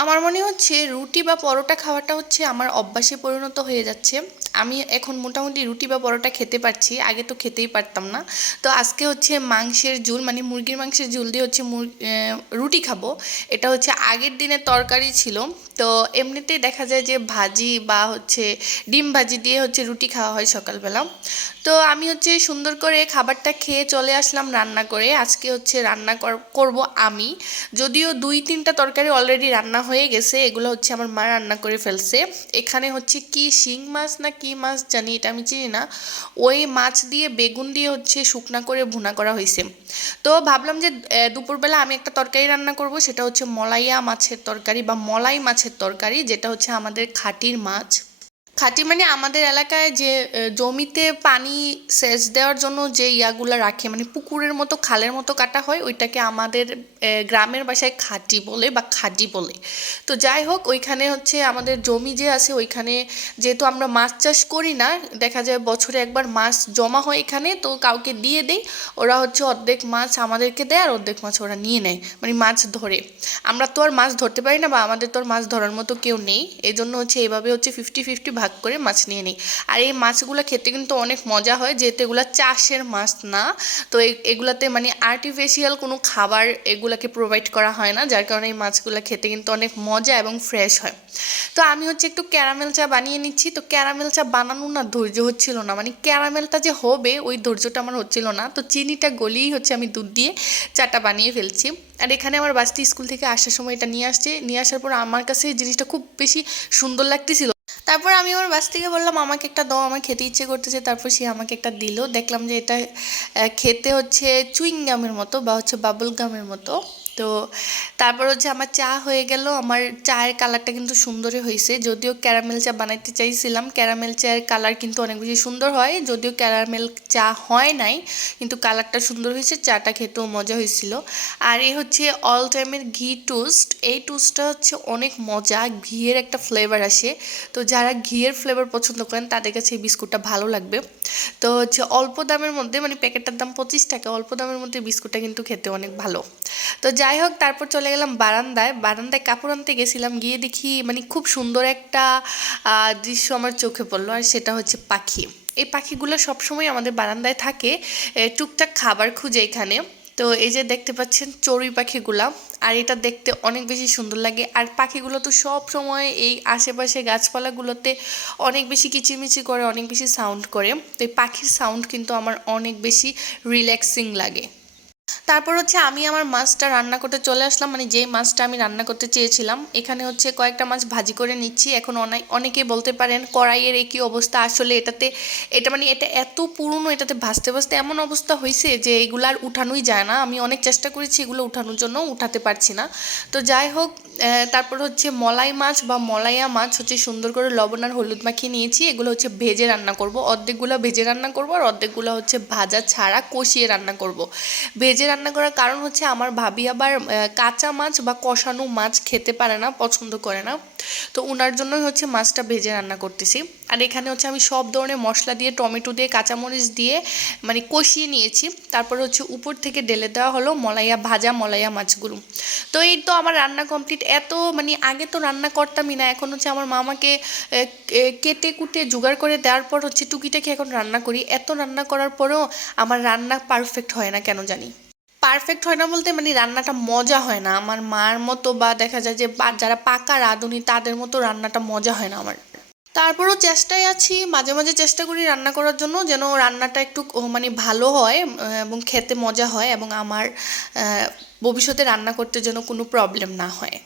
আমার মনে হচ্ছে রুটি বা পরোটা খাওয়াটা হচ্ছে আমার অভ্যাসে পরিণত হয়ে যাচ্ছে। আমি এখন মোটামুটি রুটি বা পরোটা খেতে পারছি, আগে তো খেতেই পারতাম না। তো আজকে হচ্ছে মাংসের ঝুল মানে মুরগির মাংসের ঝুল দিয়ে হচ্ছে রুটি খাব। এটা হচ্ছে আগের দিনের তরকারি ছিল। তো এমনিতেই দেখা যায় যে ভাজি বা হচ্ছে ডিম ভাজি দিয়ে হচ্ছে রুটি খাওয়া হয় সকালবেলা। তো আমি হচ্ছে সুন্দর করে খাবারটা খেয়ে চলে আসলাম রান্না করে। আজকে হচ্ছে রান্না কর- করব আমি। যদিও দুই তিনটা তরকারি অলরেডি রান্না হয়ে গেছে, এগুলো হচ্ছে আমার মা রান্না করে ফেলছে। এখানে হচ্ছে কি শিং মাছ না কি মাছ জানি এটা আমি চিনি না। ওই মাছ দিয়ে বেগুন দিয়ে হচ্ছে শুকনা করে ভুনা করা হয়েছে। তো ভাবলাম যে দুপুরবেলা আমি একটা তরকারি রান্না করব, সেটা হচ্ছে মলাইয়া মাছের তরকারি বা মলাই মাছের তরকারি, যেটা হচ্ছে আমাদের খাটির মাছ। খাঁটি মানে আমাদের এলাকায় যে জমিতে পানি সেচ দেওয়ার জন্য যে ইয়াগুলো রাখে মানে পুকুরের মতো, খালের মতো কাটা হয়, ওইটাকে আমাদের গ্রামের বাসায় খাঁটি বলে বা খাঁটি বলে। তো যাই হোক, ওইখানে হচ্ছে আমাদের জমি যে আছে, ওইখানে যেহেতু আমরা মাছ চাষ করি না, দেখা যায় বছরে একবার মাছ জমা হয় এখানে, তো কাউকে দিয়ে দেই, ওরা হচ্ছে অর্ধেক মাছ আমাদেরকে দেয় আর অর্ধেক মাছ ওরা নিয়ে নেয় মানে মাছ ধরে। আমরা তো আর মাছ ধরতে পারি না বা আমাদের তো আর মাছ ধরার মতো কেউ নেই এই জন্য হচ্ছে এভাবে হচ্ছে ফিফটি ফিফটি ভাগ করে মাছ নিয়ে নিই। আর এই মাছগুলো খেতে কিন্তু অনেক মজা হয়, যেহেতু এগুলো চাষের মাছ না। তো এগুলাতে মানে আর্টিফিশিয়াল কোনো খাবার এগুলাকে প্রোভাইড করা হয় না, যার কারণে এই মাছগুলো খেতে কিন্তু অনেক মজা এবং ফ্রেশ হয়। তো আমি হচ্ছে একটু ক্যারামেল চা বানিয়ে নিচ্ছি। তো ক্যারামেল চা বানানো না ধৈর্য হচ্ছিল না। মানে ক্যারামেলটা যে হবে, ওই ধৈর্যটা আমার হচ্ছিল না। তো চিনিটা গলিয়েই হচ্ছে আমি দুধ দিয়ে চাটা বানিয়ে ফেলছি। আর এখানে আমার বাসটি স্কুল থেকে আসার সময় এটা নিয়ে আসছে। নিয়ে আসার পর আমার কাছে জিনিসটা খুব বেশি সুন্দর লাগতেছিল। তারপর আমি ওর বাস থেকে বললাম, আমাকে একটা দাও, আমার খেতে ইচ্ছে করতেছে। তারপর সে আমাকে একটা দিল। দেখলাম যে এটা খেতে হচ্ছে চুইং গামের মতো বা হচ্ছে বাবল গামের মতো। তো তারপর হচ্ছে আমার চা হয়ে গেল। আমার চায়ের কালারটা কিন্তু সুন্দরই হয়েছে। যদিও ক্যারামেল চা বানাইতে চাইছিলাম। ক্যারামেল চায়ের কালার কিন্তু অনেক বেশি সুন্দর হয়। যদিও ক্যারামেল চা হয় নাই, কিন্তু কালারটা সুন্দর হয়েছে। চাটা খেতেও মজা হয়েছিল। আর এই হচ্ছে অল টাইমের ঘি টোস্ট এই টোস্টটা হচ্ছে অনেক মজা। ঘিয়ের একটা ফ্লেভার আসে। তো যারা ঘিয়ের ফ্লেভার পছন্দ করেন, তাদের কাছে এই বিস্কুটটা ভালো লাগবে। তো হচ্ছে অল্প দামের মধ্যে মানে প্যাকেটটার দাম পঁচিশ টাকা, অল্প দামের মধ্যে বিস্কুটটা কিন্তু খেতে অনেক ভালো। তো যাই হোক, তারপর চলে গেলাম বারান্দায়। বারান্দায় কাপড় আনতে গেছিলাম, গিয়ে দেখি মানে খুব সুন্দর একটা দৃশ্য আমার চোখে পড়ল, আর সেটা হচ্ছে পাখি। এই পাখিগুলো সবসময় আমাদের বারান্দায় থাকে টুকটাক খাবার খুঁজে এখানে। তো এই যে দেখতে পাচ্ছেন চড়ুই পাখিগুলা, আর এটা দেখতে অনেক বেশি সুন্দর লাগে। আর পাখিগুলো তো সব সময় এই আশেপাশে গাছপালাগুলোতে অনেক বেশি কিচিমিচি করে, অনেক বেশি সাউন্ড করে। তো এই পাখির সাউন্ড কিন্তু আমার অনেক বেশি রিল্যাক্সিং লাগে। তারপর হচ্ছে আমি আমার মাছটা রান্না করতে চলে আসলাম মানে যেই মাছটা আমি রান্না করতে চেয়েছিলাম, এখানে হচ্ছে কয়েকটা মাছ ভাজি করে নিচ্ছি। এখন অনেক অনেকে বলতে পারেন, কড়াইয়ের একই অবস্থা? আসলে এটাতে, এটা মানে এটা এত পুরনো, এটাতে ভাজতে ভাজতে এমন অবস্থা হয়েছে যে এগুলো আর উঠানোই যায় না। আমি অনেক চেষ্টা করেছি এগুলো উঠানোর জন্য, উঠাতে পারছি না। তো যাই হোক তারপর হচ্ছে মলাই মাছ বা মলাইয়া মাছ হচ্ছে সুন্দর করে লবণ আর হলুদ মাখিয়ে নিয়েছি। এগুলো হচ্ছে ভেজে রান্না করব। অর্ধেকগুলো ভেজে রান্না করব আর অর্ধেকগুলো হচ্ছে ভাজা ছাড়া কষিয়ে রান্না করব। ভেজে রান্না করার কারণ হচ্ছে আমার ভাবি আবার কাঁচা মাছ বা কষানো মাছ খেতে পারে না, পছন্দ করে না। তো ওনার জন্যই হচ্ছে মাছটা ভেজে রান্না করতেছি। আর এখানে হচ্ছে আমি সব ধরনের মশলা দিয়ে, টমেটো দিয়ে, কাঁচামরিচ দিয়ে মানে কষিয়ে নিয়েছি। তারপর হচ্ছে উপর থেকে ঢেলে দেওয়া হলো মলাইয়া, ভাজা মলাইয়া মাছগুলো। তো এই তো আমার রান্না কমপ্লিট এত মানে আগে তো রান্না করতামই না, এখন হচ্ছে আমার মামাকে কেটে কুটে জোগাড় করে দেওয়ার পর হচ্ছে টুকিটাকি এখন রান্না করি। এত রান্না করার পরেও আমার রান্না পারফেক্ট হয় না কেন জানি। পারফেক্ট হয় না বলতে মানে রান্নাটা মজা হয় না। আমার মার মতো বা দেখা যায় যে যারা পাকা রাঁধুনি তাদের মতো রান্নাটা মজা হয় না আমার। তারপরও চেষ্টায় আছি, মাঝে মাঝে চেষ্টা করি রান্না করার জন্য যেন রান্নাটা একটু মানে ভালো হয় এবং খেতে মজা হয় এবং আমার ভবিষ্যতে রান্না করতে যেন কোনো প্রবলেম না হয়।